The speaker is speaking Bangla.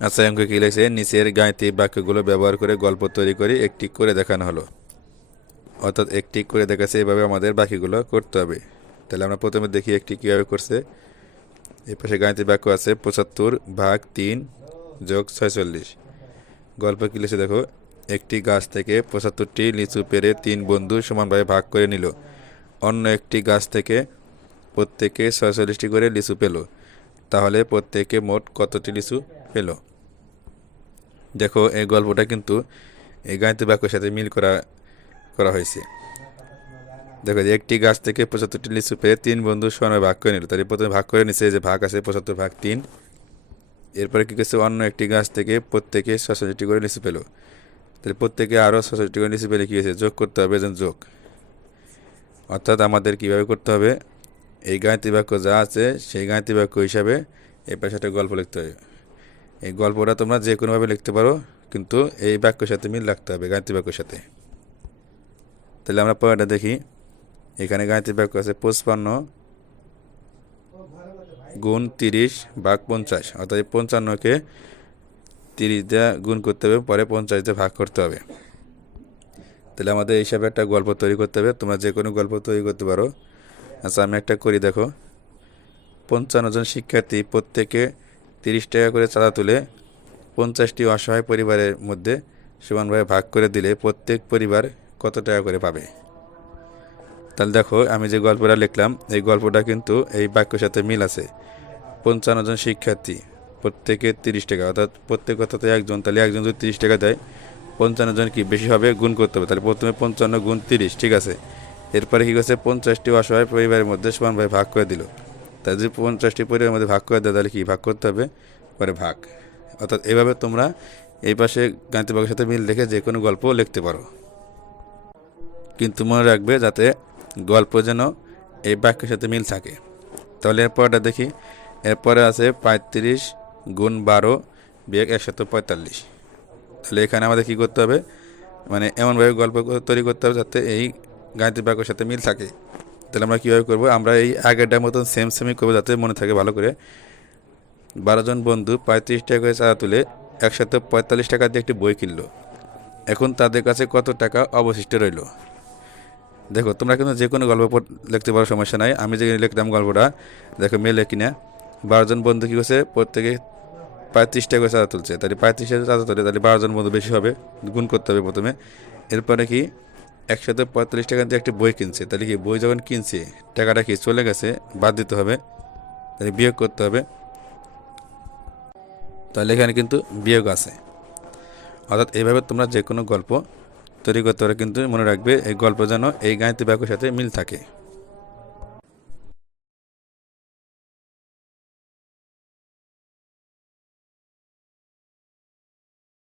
অঙ্কে কি লিখেছে? নিচের গাণিতিক বাক্যগুলো ব্যবহার করে গল্প তৈরি করে একটি করে দেখানো হলো। অর্থাৎ একটি করে দেখাচ্ছে এভাবে আমাদের বাকিগুলো করতে হবে। তাহলে আমরা প্রথমে দেখি একটি কীভাবে করছে। এই পাশে গাণিতিক বাক্য আছে, পঁচাত্তর ভাগ তিন যোগ ছয়চল্লিশ। গল্প কি লিখেছে দেখো? একটি গাছ থেকে পঁচাত্তরটি লিচু পেরে তিন বন্ধু সমানভাবে ভাগ করে নিল। অন্য একটি গাছ থেকে প্রত্যেকে ছয়চল্লিশটি করে লিচু পেল। তাহলে প্রত্যেকে মোট কতটি লিচু পেল? দেখো, এই গল্পটা কিন্তু এই গাণিতিক বাক্যের সাথে মিল করা করা হয়েছে। দেখো যে, একটি গাছ থেকে পঁচাত্তরটি লিচু পেয়ে তিন বন্ধু সমানভাবে ভাগ করে নিল। তাহলে প্রথমে ভাগ করে নিচ্ছে যে, ভাগ আছে পঁচাত্তর ভাগ তিন। এরপরে কী করছে? অন্য একটি গাছ থেকে প্রত্যেকে ছষট্টি করে লিচু পেল। তাহলে প্রত্যেকে আরও ছষট্টি করে লিচু পেলে কী হয়েছে? যোগ করতে হবে যেন যোগ। অর্থাৎ আমাদের কীভাবে করতে হবে? এই গাণিতিক বাক্য যা আছে, সেই গাণিতিক বাক্য হিসাবে এই পাশে একটা গল্প লিখতে হবে। এই গল্পটা তোমরা যে কোনোভাবে লিখতে পারো, কিন্তু এই বাক্যের সাথে মিল রাখতে হবে গাণিতিক বাক্যের সাথে। তাহলে আমরা পরেরটা দেখি। এখানে গাণিতিক বাক্য আছে পঁচপান্ন গুণ তিরিশ ভাগ পঞ্চাশ। অর্থাৎ এই পঞ্চান্নকে তিরিশ দিয়ে গুণ করতে হবে, পরে পঞ্চাশ দিয়ে ভাগ করতে হবে। তাহলে আমাদের এই হিসাবে একটা গল্প তৈরি করতে হবে। তোমরা যে কোনো গল্প তৈরি করতে পারো। আচ্ছা আমি একটা করি, দেখো। পঞ্চান্ন জন শিক্ষার্থী প্রত্যেকে তিরিশ টাকা করে চাঁদা তুলে পঞ্চাশটি অসহায় পরিবারের মধ্যে সমানভাবে ভাগ করে দিলে প্রত্যেক পরিবার কত টাকা করে পাবে? তাহলে দেখো, আমি যে গল্পটা লিখলাম, এই গল্পটা কিন্তু এই বাক্যের সাথে মিল আছে। পঞ্চান্ন জন শিক্ষার্থী, প্রত্যেকে তিরিশ টাকা, অর্থাৎ প্রত্যেক কথাতে একজন, তাহলে একজন যদি তিরিশ টাকা দেয়, পঞ্চান্ন জন কি বেশি হবে? গুণ করতে হবে। তাহলে প্রথমে পঞ্চান্ন গুণ তিরিশ, ঠিক আছে? এরপরে কী করছে? পঞ্চাশটি অসহায় পরিবারের মধ্যে সমানভাবে ভাগ করে দিল। তাই যদি পঞ্চাশটি পরিবারের মধ্যে ভাগ করে দেয় তাহলে কি ভাগ করতে হবে? পরে ভাগ। অর্থাৎ এভাবে তোমরা এই পাশে গাণিতিক বাক্যের সাথে মিল রেখে যে কোনো গল্প লিখতে পারো। কিন্তু মনে রাখবে যাতে গল্প যেন এই বাক্যের সাথে মিল থাকে। তাহলে এরপরটা দেখি। এরপরে আছে পঁয়ত্রিশ গুণ বারো বিয়োগ একশত পঁয়তাল্লিশ। তাহলে এখানে আমাদের কী করতে হবে? মানে এমনভাবে গল্প তৈরি করতে হবে যাতে এই গাণিতিক বাক্যের সাথে মিল থাকে। তাহলে আমরা কীভাবে করব? আমরা এই আগেরটার মতন সেম সেমই করব যাতে মনে থাকে ভালো করে। বারো জন বন্ধু পঁয়ত্রিশ টাকা করে চাঁদা তুলে একসাথে পঁয়তাল্লিশ টাকা দিয়ে একটি বই কিনলো। এখন তাদের কাছে কত টাকা অবশিষ্ট রইল? দেখো, তোমরা কিন্তু যে কোনো গল্প লিখতে পারো, সমস্যা নাই। আমি যে লিখতাম গল্পটা, দেখো মেলে কিনা। বারোজন বন্ধু কী করছে? প্রত্যেকে পঁয়ত্রিশ টাকা করে চাঁদা তুলছে। তাহলে পঁয়ত্রিশ টাকা চাঁদা তুলে তাহলে বারোজন বন্ধু বেশি হবে, গুণ করতে হবে প্রথমে। এরপরে কি? একসাথে পঁয়তাল্লিশ টাকা দিয়ে একটি বই কিনছে। তাহলে কি বই যখন কিনছে, টাকাটা কি চলে গেছে? বাদ দিতে হবে। তাহলে বিয়োগ করতে হবে। তাহলে এখানে কিন্তু বিয়োগ আছে। অর্থাৎ এইভাবে তোমরা যে কোনো গল্প তৈরি করতে পারো, কিন্তু মনে রাখবে এই গল্প যেন এই গাণিতিক বাক্যের সাথে মিল থাকে।